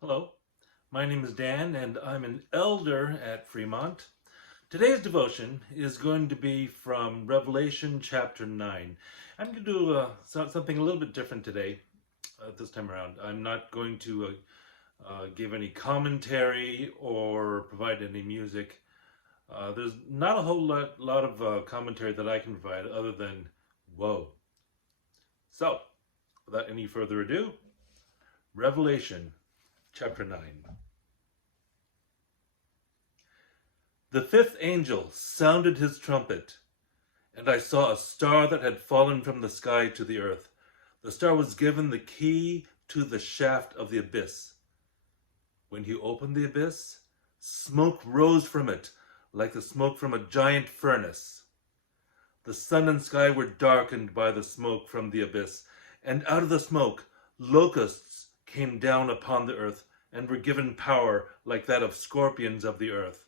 Hello, my name is Dan and I'm an elder at Fremont. Today's devotion is going to be from Revelation chapter 9. I'm going to do something a little bit different today, this time around. I'm not going to give any commentary or provide any music. There's not a whole lot of commentary that I can provide other than whoa. So, without any further ado, Revelation chapter 9. The fifth angel sounded his trumpet, and I saw a star that had fallen from the sky to the earth. The star was given the key to the shaft of the abyss. When he opened the abyss, smoke rose from it, like the smoke from a giant furnace. The sun and sky were darkened by the smoke from the abyss, and out of the smoke locusts came down upon the earth, and were given power like that of scorpions of the earth.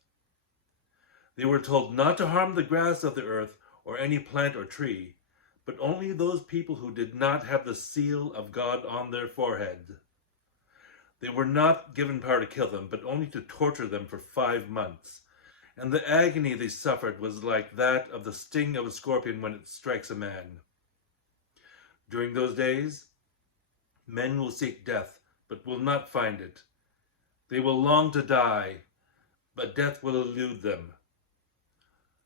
They were told not to harm the grass of the earth or any plant or tree, but only those people who did not have the seal of God on their forehead. They were not given power to kill them, but only to torture them for 5 months. And the agony they suffered was like that of the sting of a scorpion when it strikes a man. During those days, men will seek death, but will not find it. They will long to die, but death will elude them.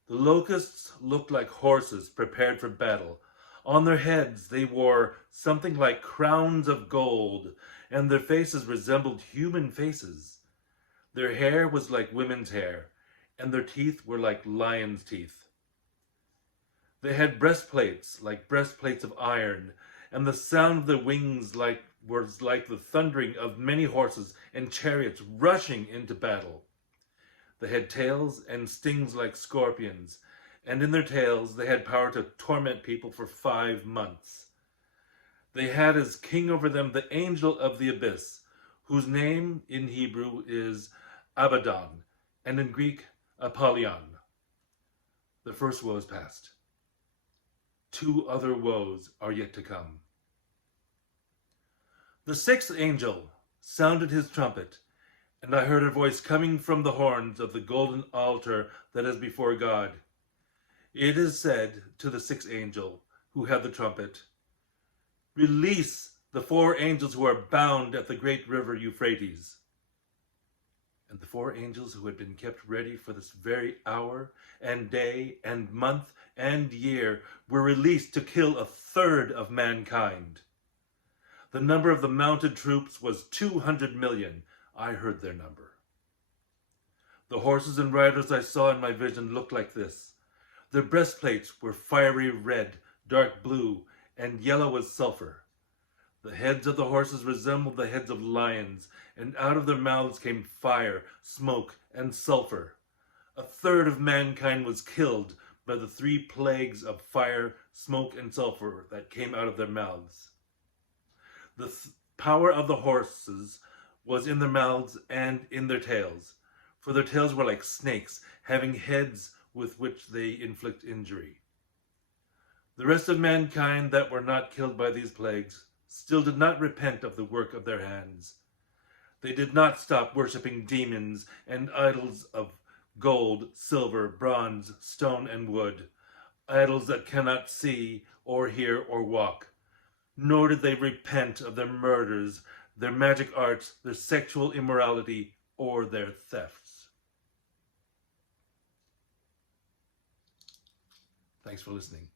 The locusts looked like horses prepared for battle. On their heads they wore something like crowns of gold, and their faces resembled human faces. Their hair was like women's hair, and their teeth were like lions' teeth. They had breastplates like breastplates of iron, and the sound of their wings was like the thundering of many horses and chariots rushing into battle. They had tails and stings like scorpions, and in their tails they had power to torment people for 5 months. They had as king over them the angel of the abyss, whose name in Hebrew is Abaddon, and in Greek, Apollyon. The first woe is past. 2 other woes are yet to come. The sixth angel sounded his trumpet, and I heard a voice coming from the horns of the golden altar that is before God. It is said to the sixth angel who had the trumpet, "Release the 4 angels who are bound at the great river Euphrates." And the 4 angels who had been kept ready for this very hour and day and month and year were released to kill 1/3 of mankind. The number of the mounted troops was 200 million. I heard their number. The horses and riders I saw in my vision looked like this. Their breastplates were fiery red, dark blue, and yellow as sulfur. The heads of the horses resembled the heads of lions, and out of their mouths came fire, smoke, and sulfur. 1/3 of mankind was killed by the 3 plagues of fire, smoke, and sulfur that came out of their mouths. The power of the horses was in their mouths and in their tails, for their tails were like snakes, having heads with which they inflict injury. The rest of mankind that were not killed by these plagues still did not repent of the work of their hands. They did not stop worshipping demons and idols of gold, silver, bronze, stone, and wood, idols that cannot see or hear or walk. Nor did they repent of their murders, their magic arts, their sexual immorality, or their thefts. Thanks for listening.